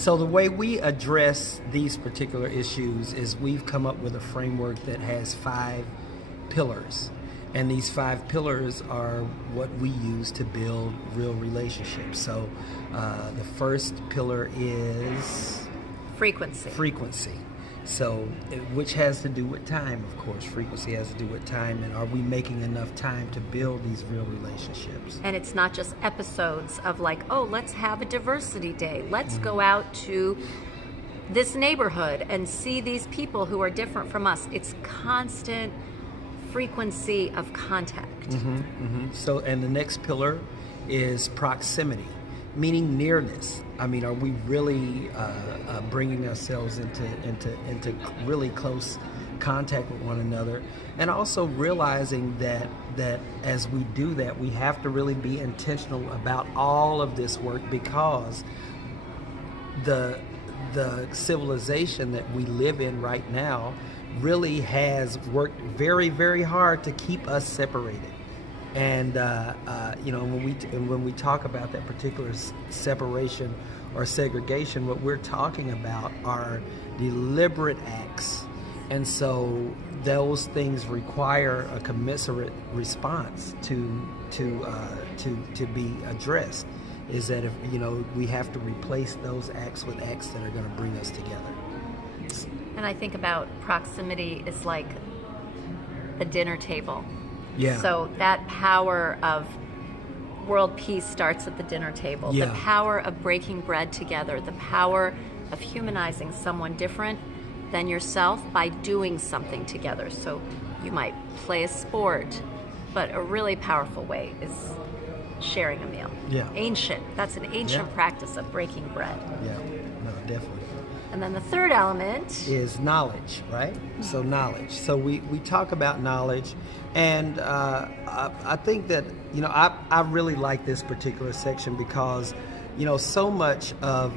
So the way we address these particular issues is we've come up with a framework that has 5 pillars. And these 5 pillars are what we use to build real relationships. So the first pillar is frequency. So, which has to do with time, of course. Frequency has to do with time, and are we making enough time to build these real relationships? And it's not just episodes of like, oh, let's have a diversity day. Let's go out to this neighborhood and see these people who are different from us. It's constant frequency of contact. So, and the next pillar is proximity, meaning nearness. I mean, are we really bringing ourselves into really close contact with one another? And also realizing that as we do that, we have to really be intentional about all of this work, because the civilization that we live in right now really has worked very, very hard to keep us separated. And when we talk about that particular separation or segregation, what we're talking about are deliberate acts, and so those things require a commensurate response to be addressed. Is that if we have to replace those acts with acts that are going to bring us together. And I think about proximity is like a dinner table. Yeah. So that power of world peace starts at the dinner table. Yeah. The power of breaking bread together. The power of humanizing someone different than yourself by doing something together. So you might play a sport, but a really powerful way is sharing a meal. Yeah. That's an ancient practice of breaking bread. Yeah, no, definitely. And then the third element is knowledge, right? So knowledge. So we talk about knowledge, and I think that, I really like this particular section because, so much of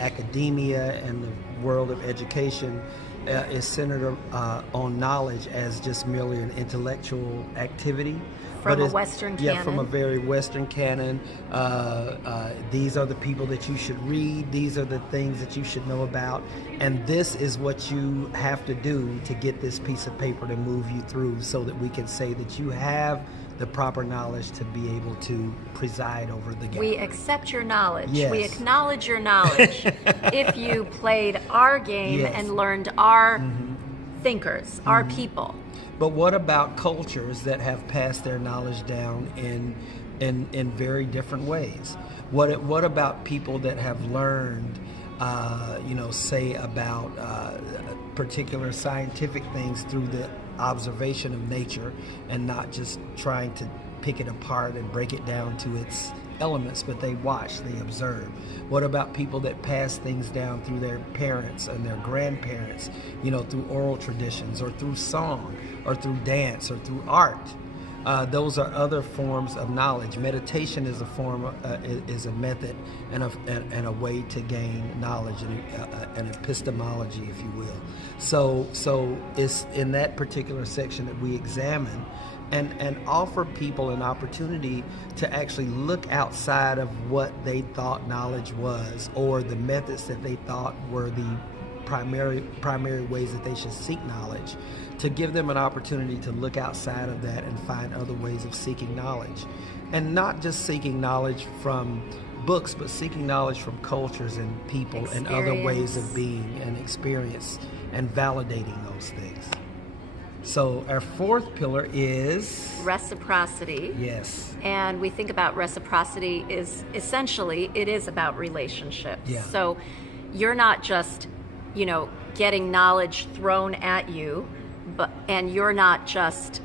academia and the world of education is centered on knowledge as just merely an intellectual activity. From a Western canon. Yeah, from a very Western canon. These are the people that you should read. These are the things that you should know about. And this is what you have to do to get this piece of paper to move you through, so that we can say that you have the proper knowledge to be able to preside over the game. We accept your knowledge. Yes. We acknowledge your knowledge. If you played our game and learned our thinkers, our people. But what about cultures that have passed their knowledge down in very different ways? What about people that have learned, say about particular scientific things through the observation of nature, and not just trying to pick it apart and break it down to its elements, but they watch, they observe? What about people that pass things down through their parents and their grandparents, through oral traditions, or through song, or through dance, or through art? Those are other forms of knowledge. Meditation is a form, is a method and a way to gain knowledge, and an epistemology, if you will. So it's in that particular section that we examine and offer people an opportunity to actually look outside of what they thought knowledge was, or the methods that they thought were the primary ways that they should seek knowledge, to give them an opportunity to look outside of that and find other ways of seeking knowledge. And not just seeking knowledge from books, but seeking knowledge from cultures and people and other ways of being and experience, and validating those things. So our fourth pillar is reciprocity. Yes. And we think about reciprocity is essentially, it is about relationship. Yeah. So you're not just, getting knowledge thrown at you, and you're not just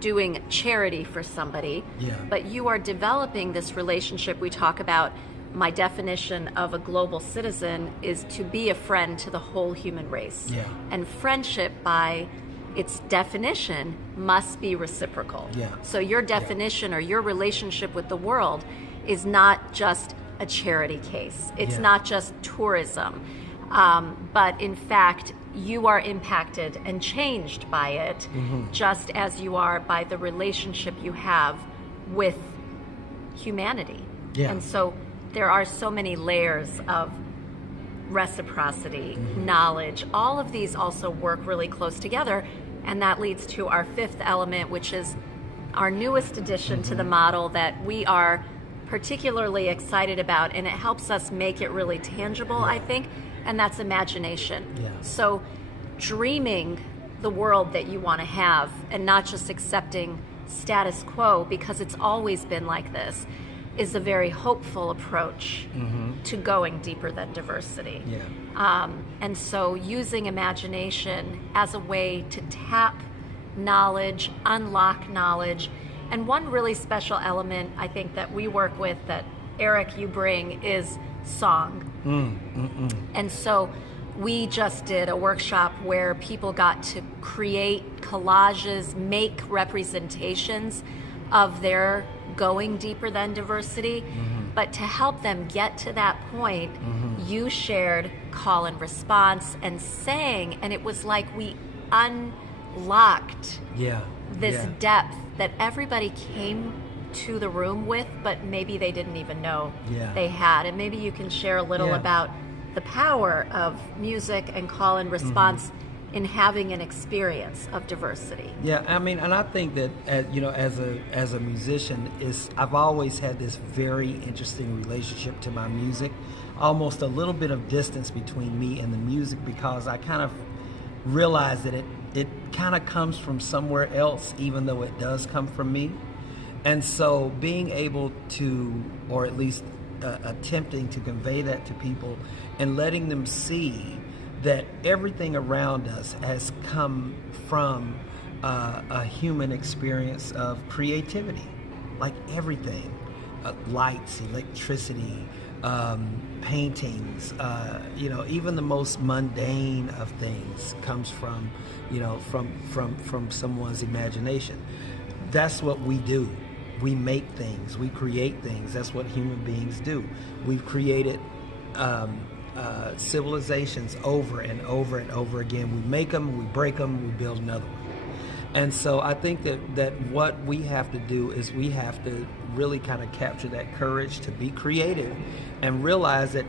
doing charity for somebody, but you are developing this relationship. We talk about, my definition of a global citizen is to be a friend to the whole human race. Yeah. And friendship, by its definition, must be reciprocal. Yeah. So your definition or your relationship with the world is not just a charity case. It's not just tourism. But in fact, you are impacted and changed by it, just as you are by the relationship you have with humanity. Yeah. And so there are so many layers of reciprocity, knowledge. All of these also work really close together, and that leads to our fifth element, which is our newest addition to the model that we are particularly excited about, and it helps us make it really tangible, I think, and that's imagination. So dreaming the world that you want to have and not just accepting status quo because it's always been like this is a very hopeful approach to going deeper than diversity. And so using imagination as a way to tap knowledge, unlock knowledge. And one really special element I think that we work with, that Eric, you bring, is song. And so we just did a workshop where people got to create collages, make representations of their going deeper than diversity. But to help them get to that point, you shared call and response and sang, and it was like we unlocked this depth that everybody came to the room with, but maybe they didn't even know they had. And maybe you can share a little about the power of music and call and response in having an experience of diversity. I mean, and I think that as a musician, I've always had this very interesting relationship to my music, almost a little bit of distance between me and the music, because I kind of realize that it kind of comes from somewhere else, even though it does come from me. And so being able to, or at least attempting to convey that to people and letting them see that everything around us has come from a human experience of creativity, like everything, lights, electricity, paintings, even the most mundane of things comes from someone's imagination. That's what we do. We make things, we create things. That's what human beings do. We've created civilizations over and over and over again. We make them, we break them, we build another one. And so I think that what we have to do is we have to really kind of capture that courage to be creative and realize that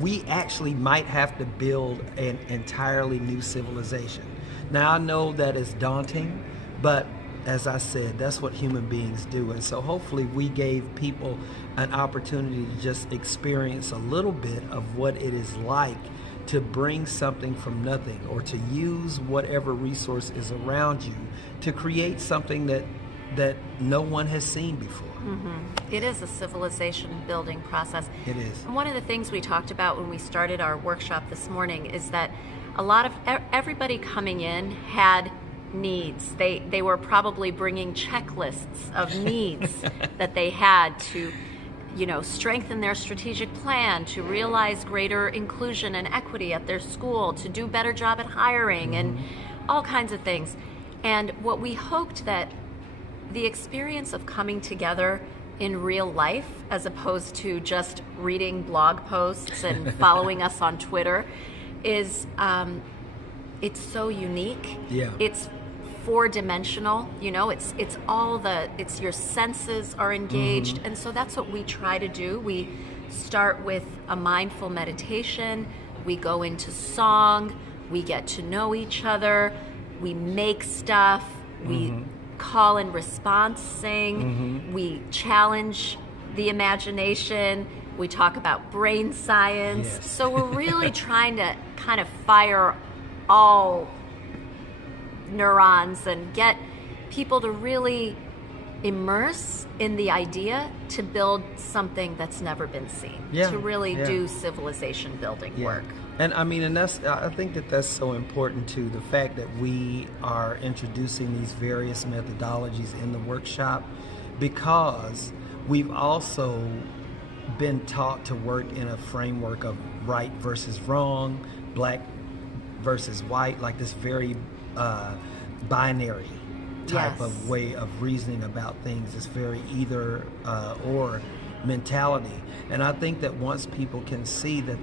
we actually might have to build an entirely new civilization. Now, I know that is daunting, but as I said, that's what human beings do. And so hopefully we gave people an opportunity to just experience a little bit of what it is like to bring something from nothing, or to use whatever resource is around you to create something that no one has seen before. It is a civilization building process. It is. And one of the things we talked about when we started our workshop this morning is that a lot of everybody coming in had needs. They were probably bringing checklists of needs that they had to, strengthen their strategic plan, to realize greater inclusion and equity at their school, to do a better job at hiring, and all kinds of things. And what we hoped that the experience of coming together in real life, as opposed to just reading blog posts and following us on Twitter, is it's so unique. It's four-dimensional, it's your senses are engaged. And so that's what we try to do. We start with a mindful meditation, we go into song, we get to know each other, we make stuff, we call and response sing, we challenge the imagination, we talk about brain science. So we're really trying to kind of fire all neurons and get people to really immerse in the idea to build something that's never been seen, to really do civilization building work. And I mean, I think that's so important too, the fact that we are introducing these various methodologies in the workshop, because we've also been taught to work in a framework of right versus wrong, black versus white, like this very binary type of way of reasoning about things. It's very either or. mentality. And I think that once people can see that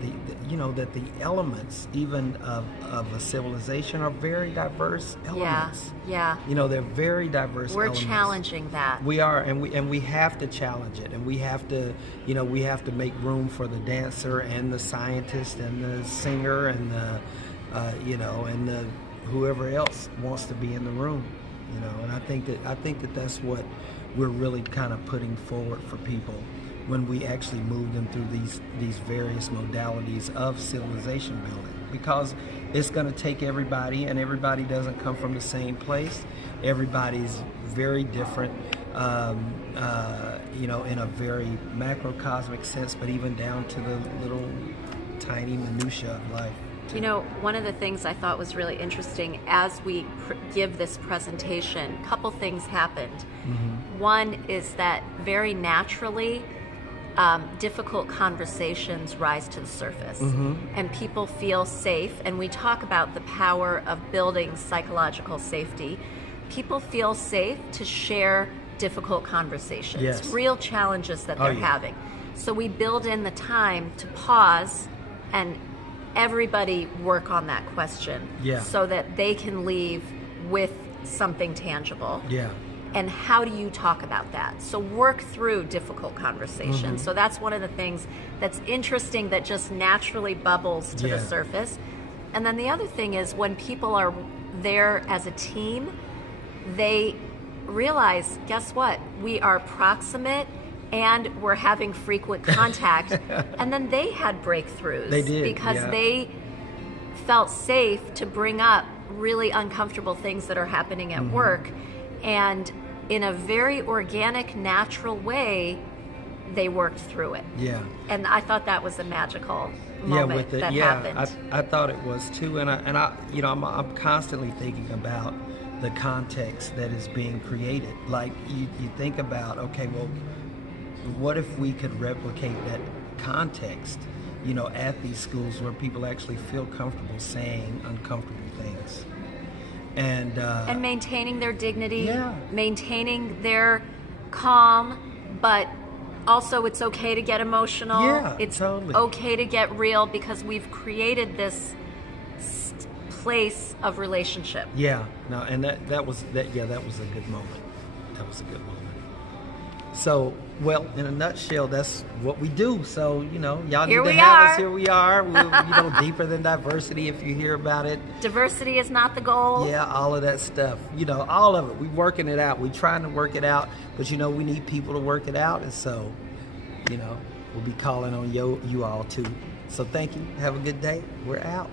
that the elements even of a civilization are very diverse elements. Yeah. They're very diverse We're elements. challenging that. We are, and we have to challenge it, and we have to make room for the dancer and the scientist and the singer and the and the whoever else wants to be in the room. And I think that that's what we're really kind of putting forward for people when we actually move them through these various modalities of civilization building, because it's going to take everybody, and everybody doesn't come from the same place. Everybody's very different, in a very macrocosmic sense, but even down to the little tiny minutia of life. One of the things I thought was really interesting as we give this presentation, a couple things happened. Mm-hmm. One is that very naturally, difficult conversations rise to the surface, mm-hmm. and people feel safe. And we talk about the power of building psychological safety. People feel safe to share difficult conversations, yes. real challenges that they're having. So we build in the time to pause and everybody work on that question, so that they can leave with something tangible. Yeah. And how do you talk about that? So work through difficult conversations. Mm-hmm. So that's one of the things that's interesting that just naturally bubbles to the surface. And then the other thing is when people are there as a team, they realize, guess what? We are proximate and we're having frequent contact. And then they had breakthroughs. They did, because they felt safe to bring up really uncomfortable things that are happening at mm-hmm. work. And in a very organic, natural way, they worked through it. Yeah. And I thought that was a magical moment that happened. I thought it was too. And I'm constantly thinking about the context that is being created. Like you think about, okay, well, what if we could replicate that context, at these schools where people actually feel comfortable saying uncomfortable things, and maintaining their dignity, maintaining their calm, but also it's okay to get emotional. Yeah, it's totally okay to get real, because we've created this place of relationship. Yeah, no, and that was a good moment. That was a good moment. So, well, in a nutshell, that's what we do. So, y'all need to have us. Here we are. We're, deeper than diversity, if you hear about it. Diversity is not the goal. Yeah, all of that stuff. All of it. We're working it out. We're trying to work it out. But, we need people to work it out. And so, we'll be calling on you all, too. So, thank you. Have a good day. We're out.